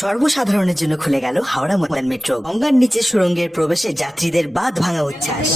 সর্বসাধারণের জন্য খুলে গেল হাওড়া ময়দান মেট্রো। গঙ্গার নিচে সুরঙ্গের প্রবেশে যাত্রীদের বাদ ভাঙা উচ্ছ্বাস।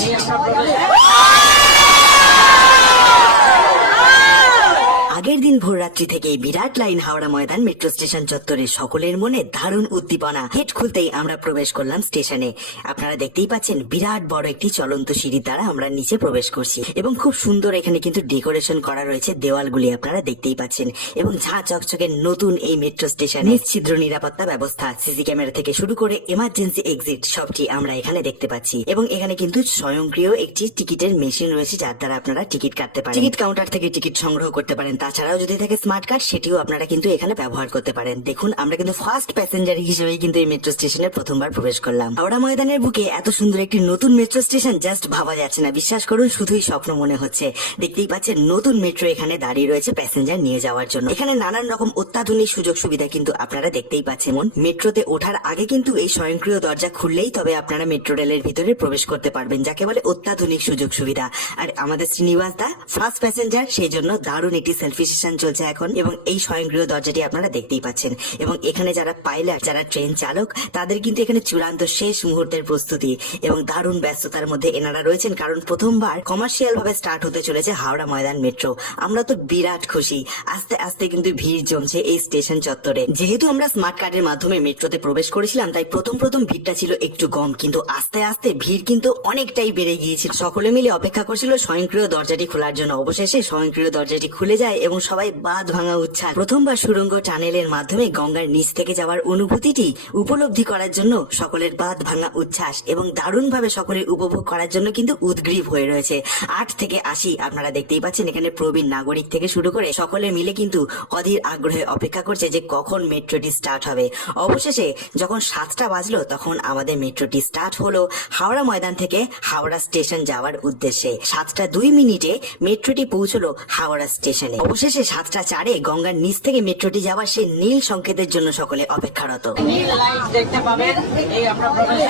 আগের দিন ভোররাত্রি থেকে বিরাট line Howrah Maidan metro station চত্বরে সকলের মনে দারুণ উদ্দীপনা। গেট খুলতেই আমরা প্রবেশ করলাম স্টেশনে। আপনারা দেখতেই পাচ্ছেন বিরাট বড় একটি চলন্ত সিঁড়ির দ্বারা আমরা নিচে প্রবেশ করছি এবং খুব সুন্দর এখানে কিন্তু ডেকোরেশন করা রয়েছে দেওয়ালগুলি আপনারা দেখতেই পাচ্ছেন এবং ঝাঁ চকচকে নতুন এই মেট্রো স্টেশনে ছিদ্র নিরাপত্তা ব্যবস্থা, সিসি ক্যামেরা থেকে শুরু করে এমার্জেন্সি এক্সিট সবটি আমরা এখানে দেখতে পাচ্ছি এবং এখানে কিন্তু স্বয়ংক্রিয় একটি টিকিটের মেশিন রয়েছে যার দ্বারা আপনারা টিকিট কাটতে পারেন। টিকিট কাউন্টার থেকে টিকিট সংগ্রহ করতে পারেন। তাছাড়াও যদি থাকে স্মার্ট কার্ড সেটিও আপনারা কিন্তু এখানে ব্যবহার করতে পারেন। দেখুন, আমরা কিন্তু ফার্স্ট প্যাসেঞ্জার হিসেবে কিন্তু এই মেট্রো স্টেশনে প্রথমবার প্রবেশ করলাম। হাওড়া ময়দানের বুকে এত সুন্দর একটি নতুন মেট্রো স্টেশন জাস্ট ভাবা যাচ্ছে না। বিশ্বাস করুন, শুধুই স্বপ্ন মনে হচ্ছে। দেখতেই পাচ্ছেন, নতুন মেট্রো এখানে দাঁড়িয়ে রয়েছে প্যাসেঞ্জার নিয়ে যাওয়ার জন্য। এখানে নানান রকম অত্যাধুনিক সুযোগ সুবিধা কিন্তু আপনারা দেখতেই পাচ্ছেন। মেট্রোতে ওঠার আগে কিন্তু এই স্বয়ংক্রিয় দরজা খুললেই তবে আপনারা মেট্রো রেলের ভিতরে প্রবেশ করতে পারবেন, যাকে বলে অত্যাধুনিক সুযোগ সুবিধা আর আমাদের শ্রীনিবাস দা ফার্স্ট প্যাসেঞ্জার সেই জন্য দারুণ একটি সেলফি সেশন চলছে এখন এবং এই স্বয়ংক্রিয় দরজাটি আপনারা দেখতেই পাচ্ছেন। এবং এখানে যারা পাইলট যারা ট্রেন চালক, তাদের কিন্তু এখানে চূড়ান্ত শেষ মুহূর্তের প্রস্তুতি এবং দারুণ ব্যস্ততার মধ্যে এনারা রয়েছেন কারণ প্রথমবার কমার্শিয়াল ভাবে স্টার্ট হতে চলেছে হাওড়া ময়দান মেট্রো আমরা তো বিরাট খুশি। আস্তে আস্তে কিন্তু ভিড় জমছে এই স্টেশন চত্বরে। যেহেতু আমরা স্মার্ট কার্ডের মাধ্যমে মেট্রোতে প্রবেশ করেছিলাম, তাই প্রথম প্রথম ভিড়টা ছিল একটু কম। কিন্তু আস্তে আস্তে ভিড় কিন্তু অনেকটাই বেড়ে গিয়েছিল। সকলে মিলে অপেক্ষা করছিল স্বয়ংক্রিয় দরজাটি খোলার জন্য। অবশেষে স্বয়ংক্রিয় দরজাটি খুলে যায় এবং সবাই বাদ ভাঙা উচ্ছ্বাস প্রথমবার সুরঙ্গ টানেলের মাধ্যমে গঙ্গার নিচ থেকে যাওয়ার অনুভূতিটি উপলব্ধি করার জন্য সকলের বাদ ভাঙা উচ্ছ্বাস এবং দারুণভাবে সকলে উপভোগ করার জন্য কিন্তু উদ্গ্রীব হয়ে রয়েছে। আট থেকে আশি আপনারা দেখতেই পাচ্ছেন, এখানে প্রবীণ নাগরিক থেকে শুরু করে সকলে মিলে কিন্তু অধীর আগ্রহে অপেক্ষা করছে যে কখন মেট্রোটি স্টার্ট হবে। অবশেষে যখন সাতটা বাজলো তখন আমাদের মেট্রোটি স্টার্ট হলো হাওড়া ময়দান থেকে হাওড়া স্টেশন যাওয়ার উদ্দেশ্যে। সাতটা দুই মিনিটে মেট্রোটি পৌঁছলো হাওড়া স্টেশনে। অবশেষে সাতটা চারে গঙ্গার নিচ থেকে মেট্রোটি যাওয়া সেই নীল সংকেতের জন্য সকলে অপেক্ষারত। নীল লাইট দেখতে পাবেন এই আমরা প্রবেশ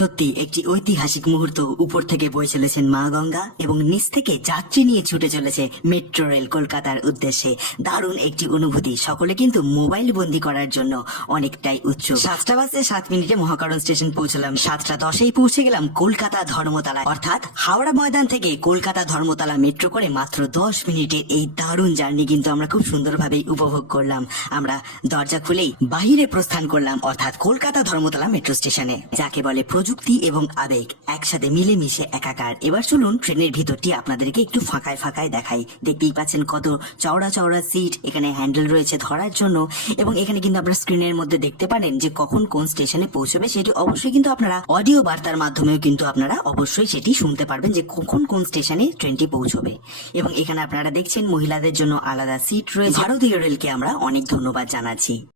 সত্যি একটি ঐতিহাসিক মুহূর্ত উপর থেকে বয়ে চলেছেন মা গঙ্গা এবং নিচ থেকে যাত্রী নিয়ে ছুটে চলেছে মেট্রো রেল কলকাতার উদ্দেশ্যে। দারুণ একটি অনুভূতি, সকলে কিন্তু মোবাইল বন্দি করার জন্য অনেকটাই উচ্চ সাতটা বাজে সাত মিনিটে মহাকরণ স্টেশন পৌঁছলাম। সাতটা দশেই পৌঁছে গেলাম কলকাতা ধর্মতলা অর্থাৎ হাওড়া ময়দান থেকে কলকাতা ধর্মতলা মেট্রো করে মাত্র দশ মিনিটের এই দারুণ জার্নি কিন্তু আমরা খুব সুন্দরভাবেই উপভোগ করলাম। আমরা দরজা খুলেই বাহিরে প্রস্থান করলাম, অর্থাৎ কলকাতা ধর্মতলা মেট্রো স্টেশনে, যাকে বলে প্রযুক্তি এবং আবেগ একসাথে মিলেমিশে একাকার। এবার চলুন ট্রেনের ভিতরটি আপনাদেরকে একটু ফাঁকায় ফাঁকায় দেখাই। দেখতেই পাচ্ছেন কত চওড়া চওড়া সিট, এখানে হ্যান্ডেল রয়েছে ধরার জন্য এবং এখানে কিন্তু আপনারা স্ক্রিনের মধ্যে দেখতে পারেন যে কখন কোন স্টেশনে পৌঁছবে সেটি অবশ্যই কিন্তু আপনারা অডিও বার্তার মাধ্যমেও কিন্তু আপনারা অবশ্যই সেটি শুনতে পারবেন যে কখন কোন স্টেশনে ট্রেনটি পৌঁছবে। এবং এখানে আপনারা দেখছেন মহিলাদের জন্য আলাদা সিট রয়েছে। ভারতীয় রেলকে আমরা অনেক ধন্যবাদ জানাচ্ছি।